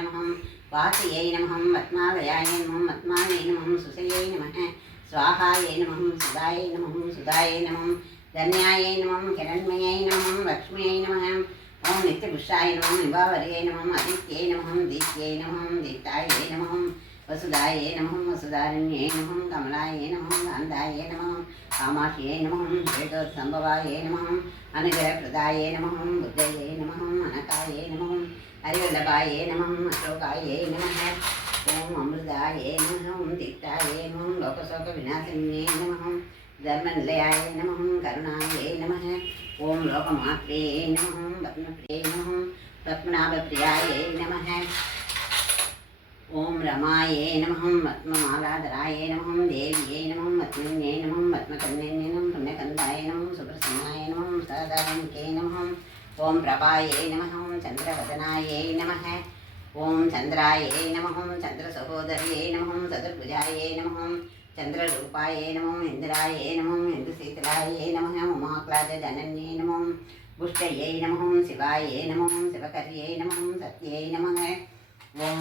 नमः वासयै नमः पद्मालयाय नमः पद्मायै नमः सुषयै नमः स्वाहायै नमः सुधायै नमः सुधायै नमः धन्यायै नमः हिरण्मयै नमः लक्ष्म्यै नमः ओं नित्यपुरुषाय नमः विभावर्यै नमः आदित्यै नमः दीप्त्यै नमः दीप्तायै नमः वसुधायै नमः वसुधारण्यै नमः कमलायै नमः कान्तायै नमः कामाक्ष्यै नमः वेदोत्सम्भवायै नमः अनुग्रहप्रदायै नमः बुद्धये नमः अनकायै नमः हरिवल्लभायै नमः अशोकायै नमः ओं अमृतायै नमः ओं दीप्तायै नमः लोकशोकविनाशिन्यै नमः धर्मनिलयाय नमः करुणायै नमः ओं लोकमात्रे नमः पद्मप्रिये नमः पद्मनाभप्रियायै नमः ओं रमायै नमः पद्ममालाधरायै नमः देव्यै नमः पद्मिन्यै नमः पद्मकन्यै नमः पुण्यकन्दाय नमः सुप्रसन्नाय नमः सदारण्ये नमः ओं प्रभायै नमः चन्द्रवदनायै नमः ओं चन्द्रायै नमः चन्द्रसहोदर्यै नमः चतुर्भुजायै नमः चन्द्ररूपायै नमः इन्द्रायै नमः इन्दुशीतलायै नमः उमाक्लादजनन्यै नमः पुष्टयै नमः शिवायै नमः शिवकर्यै नमः सत्यै नमः ओं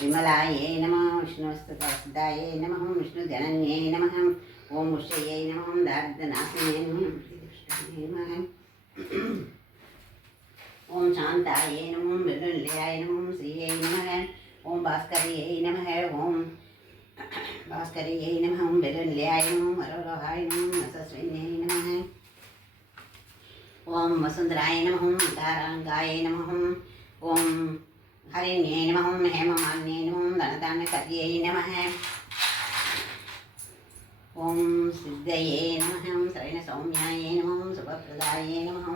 विमलायै नमः विष्णुस्तुतसिद्धायै नमः विष्णुजनन्यै नमः ओं उषयै नमः दारिद्र्यनाशिन्यै नमः ओं शान्तायै नमः मृदुनिलयाय नमः श्रियै नमः ओं भास्कर्यै नमः ओं भास्कर्यै नमः ओं मृदुनिलयाय नमः वरवरहाय नमः यशस्विन्यै नमः ओं वसुन्धराय नमः उदाराङ्गाय नमः ओं हरिण्यै नमः हेममान्यै नमः धनधान्यकर्यै नमः ओं सिद्धये नमः शरणसौम्यायै नमः शुभप्रदायै नमः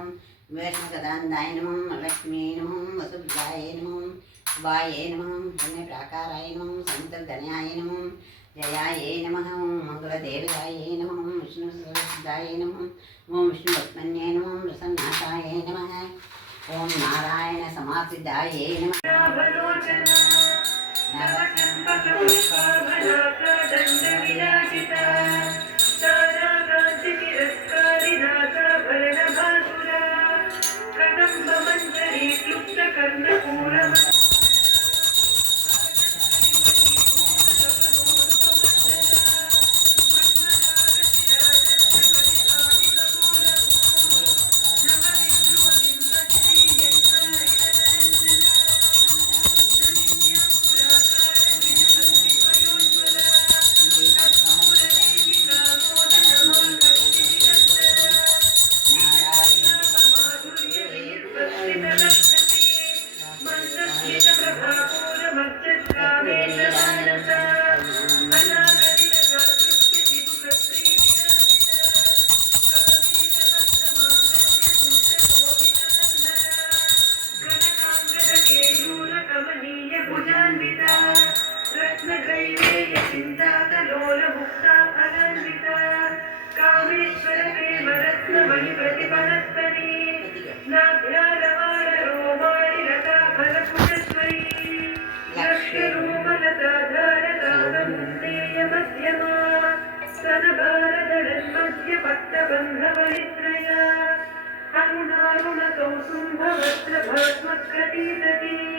वैष्णवदान्दाय नमः लक्ष्म्यै नमः वसुभुजाय नमः शुभायै नमः पुण्यप्राकाराय नमः सन्तर्धन्याय नमः जयायै नमः मङ्गलदेवतायै नमः विष्णुसहस्रसिद्धाय नमः ओं विष्णुपत्मन्यै नमः प्रसन्नाथाय नमः ओं नारायणसमासिद्धायै नमः करुणारुणकौसुम्भवस्त्रभास्मत्कटीतटी